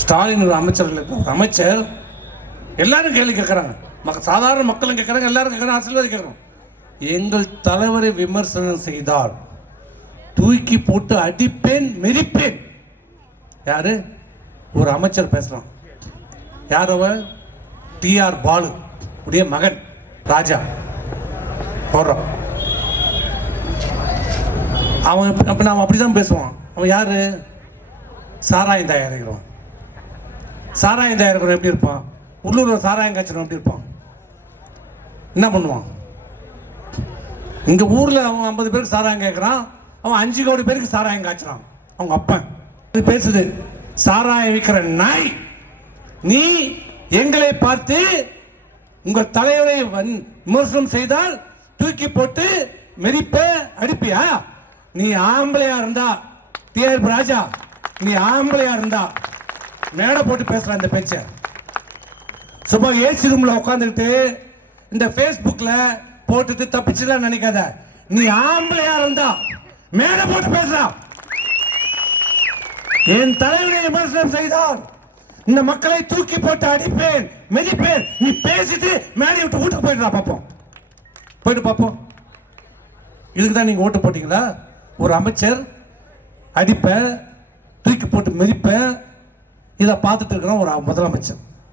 ஸ்டாலின் ஒரு அமைச்சர் எல்லாரும் கேள்வி கேட்குறாங்க, சாதாரண மக்களும் கேட்குறாங்க, எல்லாரும் கேட்குறாங்க, அரசியல்வாதி கேட்குறோம். எங்கள் தலைவரை விமர்சனம் செய்தால் தூக்கி போட்டு அடிப்பேன் மிதிப்பேன். யாரு? ஒரு அமைச்சர் பேசுறான். யார் அவர்? TR பாலு உடைய மகன் ராஜா போடுறான். அவன் அப்ப நாம அப்படிதான் பேசுவான். அவன் யாரு? சாராயம் தயாரிக்கிறோம். சாராயம் தயாரிக்கிறோம் எப்படி இருப்பான்? உள்ளூர்ல சாராயம் காய்ச்சணும் எப்படி இருப்பான்? என்ன பண்ணுவான்? இங்க ஊர்ல அவன் 50 பேருக்கு சாராயம் கேட்கறான், அவன் 5 கோடி பேருக்கு சாராயம் காய்ச்சறான். அவங்க அப்பன் பேசுது, சாராயம் விற்கிற நாய், நீ எங்களை பார்த்து உங்கள் தலைவரை விமர்சனம் செய்தால் தூக்கி போட்டு மெரிப்ப அடிப்பியா? நீ ஆம்பளையா இருந்தா, TR ராஜா, நீ ஆம்பளையா இருந்தா மேடை போட்டு பேசலாம் இந்த பேச்ச. சும்மா ஏசி ரூம்ல உட்காந்துக்கிட்டு இந்த Facebookல போட்டுட்டு தப்பிச்சுலாம் நினைக்காத. நீ ஆம்பளையா இருந்தா மேடை போட்டு பேசலாம். என் தலைவரை விமர்சனம் செய்தால் இந்த மக்களை தூக்கி போட்டு அடிப்பேன் மிதிப்பேன். நீ பேசிட்டு மேடை விட்டு வீட்டுக்கு போயிடுறா பார்ப்போம். போயிட்டு பார்ப்போம். இதுக்கு தான் நீங்க ஓட்டு போட்டீங்களா? ஒரு அமைச்சர் அடிப்ப தூக்கி போட்டு மிதிப்ப இதை பார்த்துட்டு இருக்கிறோம் ஒரு முதலமைச்சர்.